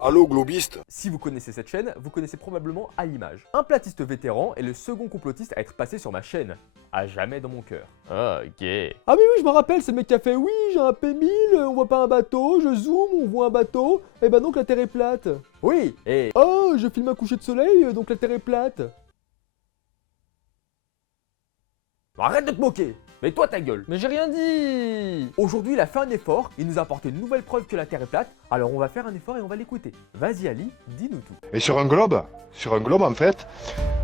Allô, globiste? Si vous connaissez cette chaîne, vous connaissez probablement À l'image. Un platiste vétéran est le second complotiste à être passé sur ma chaîne. À jamais dans mon cœur. Ah, ok. Ah mais oui, je me rappelle, c'est le mec qui a fait oui, j'ai un P1000, on voit pas un bateau, je zoome, on voit un bateau, et ben donc la Terre est plate. Oui, et oh, je filme un coucher de soleil, donc la Terre est plate. Arrête de te moquer. Mais toi ta gueule. Mais j'ai rien dit. Aujourd'hui il a fait un effort, il nous a apporté une nouvelle preuve que la Terre est plate, alors on va faire un effort et on va l'écouter. Vas-y Ali, dis-nous tout. Et sur un globe en fait,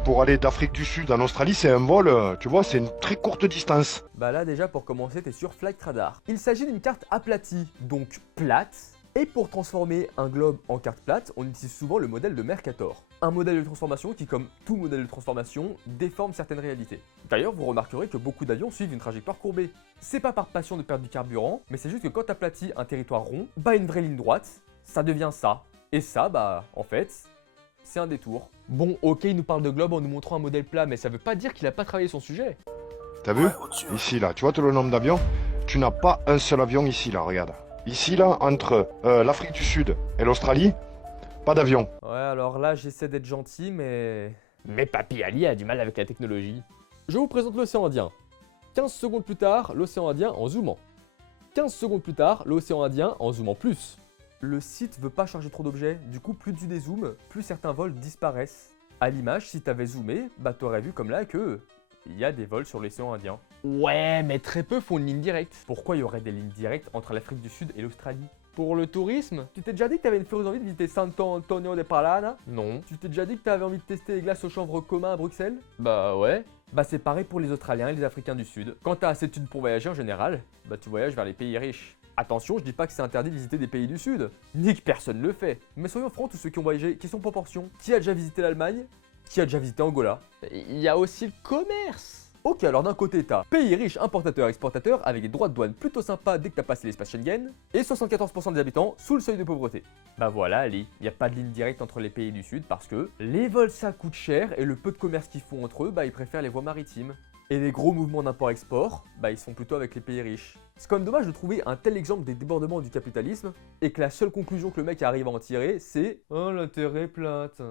pour aller d'Afrique du Sud en Australie, c'est un vol, tu vois, c'est une très courte distance. Bah là déjà pour commencer t'es sur Flight Radar. Il s'agit d'une carte aplatie, donc plate. Et pour transformer un globe en carte plate, on utilise souvent le modèle de Mercator. Un modèle de transformation qui, comme tout modèle de transformation, déforme certaines réalités. D'ailleurs, vous remarquerez que beaucoup d'avions suivent une trajectoire courbée. C'est pas par passion de perdre du carburant, mais c'est juste que quand t'aplatis un territoire rond, bah une vraie ligne droite, ça devient ça. Et ça, bah en fait, c'est un détour. Bon, ok, il nous parle de globe en nous montrant un modèle plat, mais ça veut pas dire qu'il a pas travaillé son sujet. T'as vu? Ici, là, tu vois tout le nombre d'avions? Tu n'as pas un seul avion ici, là, regarde. Ici, là, entre l'Afrique du Sud et l'Australie, pas d'avion. Ouais, alors là, j'essaie d'être gentil, mais... Mais Papy Ali a du mal avec la technologie. Je vous présente l'océan Indien. 15 secondes plus tard, l'océan Indien en zoomant. 15 secondes plus tard, l'océan Indien en zoomant plus. Le site veut pas charger trop d'objets, du coup plus tu dézoomes, plus certains vols disparaissent. À l'image, si t'avais zoomé, bah t'aurais vu comme là que... il y a des vols sur l'océan Indien. Ouais, mais très peu font une ligne directe. Pourquoi il y aurait des lignes directes entre l'Afrique du Sud et l'Australie? Pour le tourisme? Tu t'es déjà dit que t'avais une furieuse envie de visiter Santo Antonio de Palana? Non. Tu t'es déjà dit que t'avais envie de tester les glaces au chanvre commun à Bruxelles? Bah ouais. Bah c'est pareil pour les Australiens et les Africains du Sud. Quand t'as assez de thunes pour voyager en général, bah tu voyages vers les pays riches. Attention, je dis pas que c'est interdit de visiter des pays du Sud, ni que personne ne le fait. Mais soyons francs, tous ceux qui ont voyagé, question proportion. Qui a déjà visité l'Allemagne? Qui a déjà visité Angola? Il y a aussi le commerce. Ok, alors d'un côté t'as pays riche, importateur-exportateur avec des droits de douane plutôt sympas dès que t'as passé l'espace Schengen, et 74% des habitants sous le seuil de pauvreté. Bah voilà Ali, y a pas de ligne directe entre les pays du Sud parce que les vols ça coûte cher et le peu de commerce qu'ils font entre eux, bah ils préfèrent les voies maritimes. Et les gros mouvements d'import-export, bah ils se font plutôt avec les pays riches. C'est quand même dommage de trouver un tel exemple des débordements du capitalisme et que la seule conclusion que le mec arrive à en tirer, c'est « Oh l'intérêt plate ».